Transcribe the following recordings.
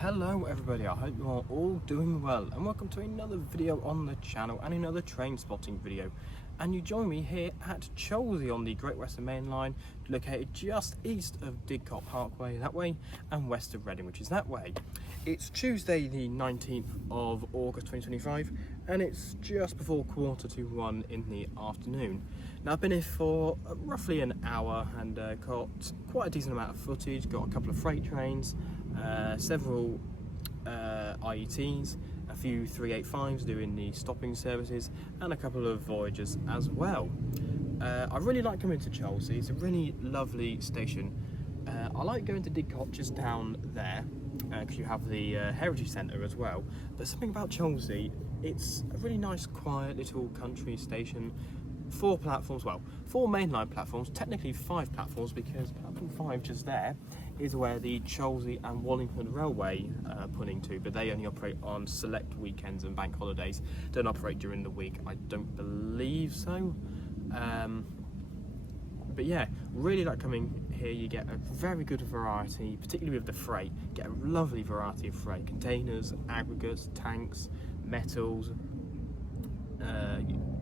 Hello everybody, I hope you are all doing well and welcome to another video on the channel and another train spotting video. And you join me here at Cholsey on the Great Western Main Line, located just east of Didcot Parkway that way and west of Reading, which is that way. It's Tuesday the 19th of August 2025 and it's just before 1:45 in the afternoon. Now I've been here for roughly an hour and got quite a decent amount of footage, got a couple of freight trains, several IETs, a few 385s doing the stopping services and a couple of voyagers as well. I really like coming to Cholsey, it's a really lovely station. I like going to Dicot just down there because you have the Heritage Centre as well, but something about Cholsey, it's a really nice quiet little country station. 4 platforms, well, 4 mainline platforms, technically 5 platforms because platform 5 just there is where the Cholsey and Wallingford Railway put into, but they only operate on select weekends and bank holidays, don't operate during the week, I don't believe so. But yeah, really like coming here, you get a very good variety, particularly with the freight, get a lovely variety of freight, containers, aggregates, tanks, metals,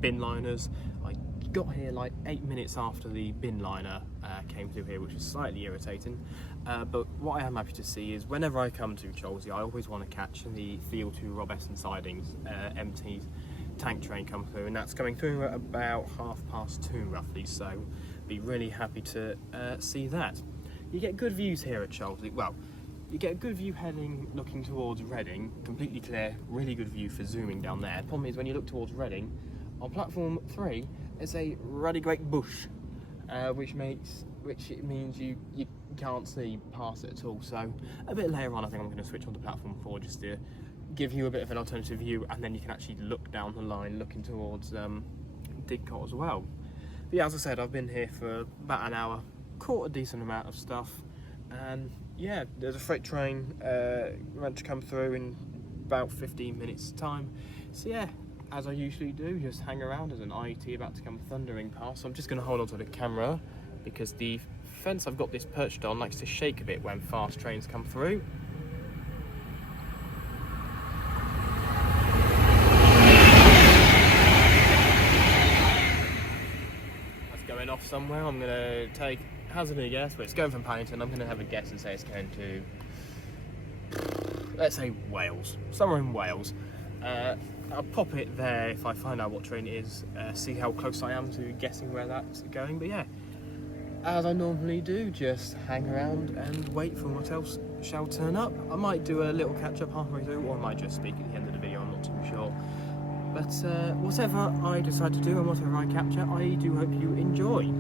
bin liners. I got here like 8 minutes after the bin liner came through here, which is slightly irritating, but what I am happy to see is whenever I come to Cholsey I always want to catch the Field to Robeston sidings empty tank train come through, and that's coming through at about 2:30 roughly, so be really happy to see that. You get good views here at Cholsey. Well, you get a good view looking towards Reading, completely clear, really good view for zooming down there. Problem is when you look towards Reading, on platform 3 it's a ruddy great bush, which means you can't see past it at all. So a bit later on I think I'm going to switch on to platform 4 just to give you a bit of an alternative view, and then you can actually look down the line looking towards Dicot as well. But yeah, as I said, I've been here for about an hour, caught a decent amount of stuff, and yeah, there's a freight train meant to come through in about 15 minutes time. So yeah, as I usually do, just hang around. There's an IET about to come thundering past, so I'm just going to hold on to the camera because the fence I've got this perched on likes to shake a bit when fast trains come through. That's going off somewhere. I'm going to take, hazard a guess, but it's going from Paddington. I'm going to have a guess and say it's going to, let's say Wales, somewhere in Wales. I'll pop it there if I find out what train it is, see how close I am to guessing where that's going. But yeah, as I normally do, just hang around and wait for what else shall turn up. I might do a little catch up halfway through, or I might just speak at the end of the video, I'm not too sure. But whatever I decide to do and whatever I capture, I do hope you enjoy.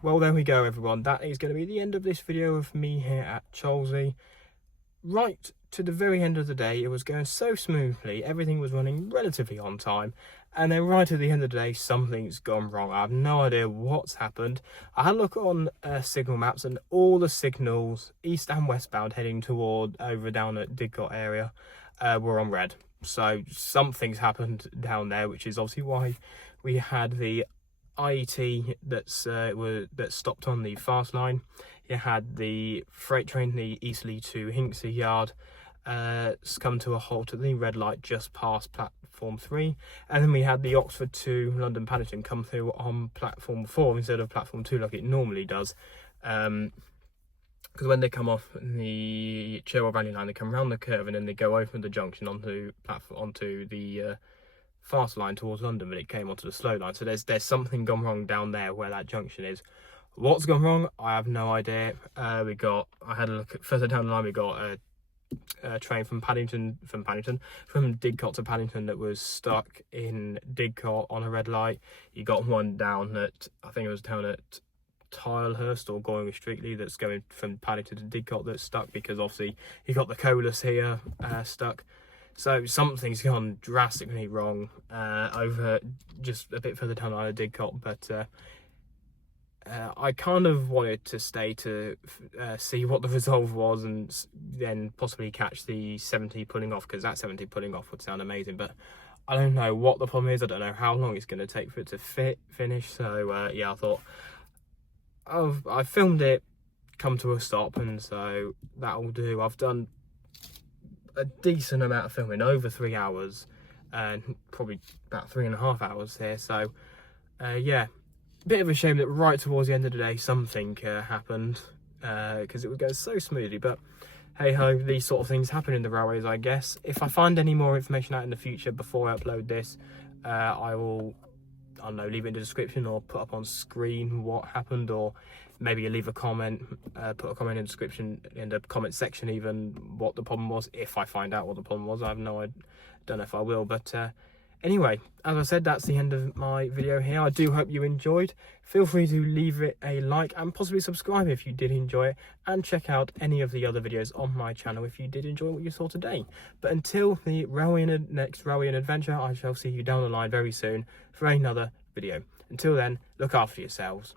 Well, there we go, everyone. That is going to be the end of this video of me here at Cholsey. Right to the very end of the day, it was going so smoothly, everything was running relatively on time, and then right at the end of the day, something's gone wrong. I have no idea what's happened. I had a look on signal maps, and all the signals, east and westbound, heading toward over down at Dicot area, were on red. So something's happened down there, which is obviously why we had the IET that stopped on the fast line. You had the freight train, the easterly to Hinksey Yard, come to a halt at the red light just past platform 3, and then we had the Oxford to London Paddington come through on platform 4 instead of platform 2 like it normally does. Because when they come off the Cherwell Valley line, they come round the curve and then they go over the junction onto the fast line towards London, but it came onto the slow line. So there's something gone wrong down there where that junction is. What's gone wrong? I have no idea. I had a look at further down the line. We got a train from Didcot to Paddington that was stuck in Didcot on a red light. You got one down at, I think it was down at Tilehurst or going strictly, that's going from Paddington to Didcot, that's stuck because obviously you got the Colas here stuck. So something's gone drastically wrong over just a bit further down the line of Didcot, but I kind of wanted to stay to see what the resolve was and then possibly catch the 70 pulling off, because that 70 pulling off would sound amazing, but I don't know what the problem is. I don't know how long it's going to take for it to finish. So yeah, I thought I filmed it come to a stop, and so that'll do. I've done a decent amount of filming, over 3 hours, and probably about 3.5 hours here. So yeah, bit of a shame that right towards the end of the day something happened, because it would go so smoothly, but hey ho, these sort of things happen in the railways, I guess. If I find any more information out in the future before I upload this, I will, I don't know, leave it in the description or put up on screen what happened, or maybe you leave a comment, put a comment in the description, in the comment section even, what the problem was, if I find out what the problem was. I have no idea, don't know if I will, but anyway, as I said, that's the end of my video here. I do hope you enjoyed. Feel free to leave it a like and possibly subscribe if you did enjoy it, and check out any of the other videos on my channel if you did enjoy what you saw today. But until the next Railway and Adventure, I shall see you down the line very soon for another video. Until then, look after yourselves.